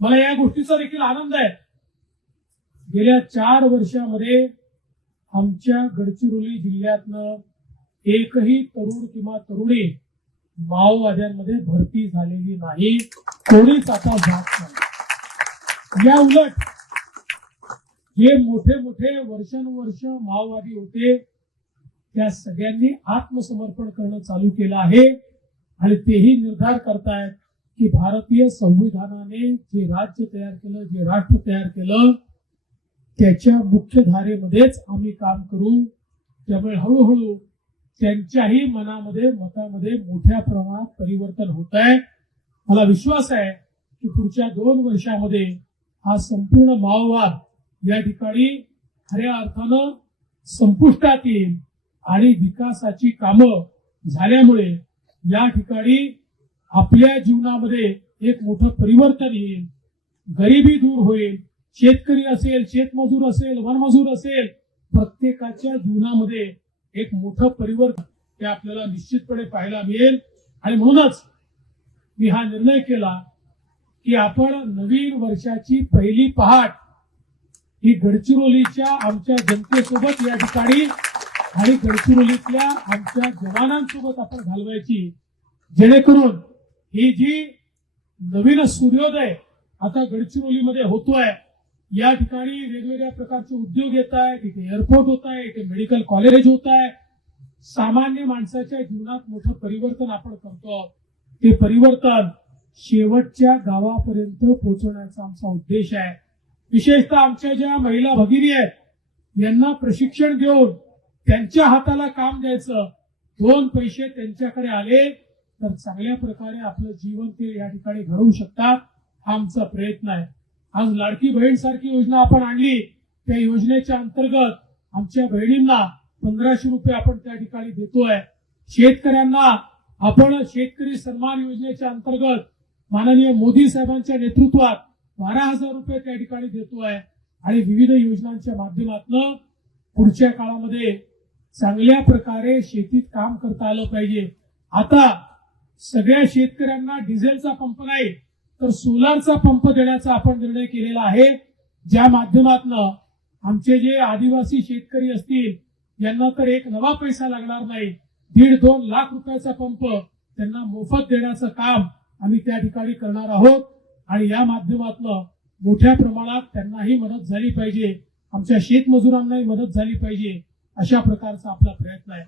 मला या गोष्टीचा देखील आनंद आहे. गेल्या चार वर्षामध्ये आमच्या गडचिरोली जिल्ह्यातनं एकही तरुण किंवा तरुणी माओवाद्यांमध्ये भरती झालेली नाही. कोणीच आता जात नाही. या उलट जे मोठे मोठे वर्षानुवर्ष माओवादी होते त्या सगळ्यांनी आत्मसमर्पण करणं चालू केलं आहे आणि तेही निर्धार करतायत. की भारतीय संविधानाने जे राज्य तयार केलं जे राष्ट्र तयार केलं त्याच्या मुख्य धारेमध्येच आम्ही काम करू. त्यामुळे हळूहळू त्यांच्याही मनामध्ये मतामध्ये मोठ्या प्रमाणात परिवर्तन होत आहे मला विश्वास आहे की पुढच्या दोन वर्षामध्ये हा संपूर्ण माओवाद या ठिकाणी खऱ्या अर्थानं संपुष्टात येईल आणि विकासाची कामं झाल्यामुळे या ठिकाणी आपल्या जीवनामध्ये एक मोठं परिवर्तन येईल. गरिबी दूर होईल. शेतकरी असेल शेतमजूर असेल वनमजूर असेल प्रत्येकाच्या जीवनामध्ये एक मोठं परिवर्तन ते आपल्याला निश्चितपणे पाहायला मिळेल. आणि म्हणूनच मी हा निर्णय केला की आपण नवीन वर्षाची पहिली पहाट ही गडचिरोलीच्या आमच्या जनतेसोबत या ठिकाणी आणि गडचिरोलीतल्या आमच्या जवानांसोबत आपण घालवायची. जेणेकरून ही जी नवीन सूर्योदय आता गडचिरोलीमध्ये होतोय या ठिकाणी वेगवेगळ्या प्रकारचे उद्योग येत आहेत इथे एअरपोर्ट होत आहे इथे मेडिकल कॉलेज होत आहे. सामान्य माणसाच्या जीवनात मोठं परिवर्तन आपण करतो ते परिवर्तन शेवटच्या गावापर्यंत पोहोचवण्याचा आमचा उद्देश आहे. विशेषतः आमच्या ज्या महिला भगिनी आहेत यांना प्रशिक्षण देऊन त्यांच्या हाताला काम द्यायचं. दोन पैसे त्यांच्याकडे आले तर चांगल्या प्रकारे आपलं जीवन ते या ठिकाणी घडवू शकतात हा आमचा प्रयत्न आहे. आज लाडकी बहीण सारखी योजना आपण आणली त्या योजनेच्या अंतर्गत आमच्या बहिणींना पंधराशे रुपये आपण त्या ठिकाणी देतोय. शेतकऱ्यांना आपण शेतकरी सन्मान योजनेच्या अंतर्गत माननीय मोदी साहेबांच्या नेतृत्वात बारा हजार रुपये त्या ठिकाणी देतोय. आणि विविध योजनांच्या माध्यमातून पुढच्या काळामध्ये चांगल्या प्रकारे शेतीत काम करता आलं पाहिजे. आता सगळ्या शेतकऱ्यांना डिझेलचा पंप नाही तर सोलारचा पंप देण्याचा आपण निर्णय केलेला आहे. ज्या माध्यमातनं आमचे जे आदिवासी शेतकरी असतील यांना तर एक नवा पैसा लागणार नाही. दीड दोन लाख रुपयाचा पंप त्यांना मोफत देण्याचं काम आम्ही त्या ठिकाणी करणार आहोत. आणि या माध्यमातनं मोठ्या प्रमाणात त्यांनाही मदत झाली पाहिजे. आमच्या शेतमजुरांनाही मदत झाली पाहिजे अशा प्रकारचा आपला प्रयत्न आहे.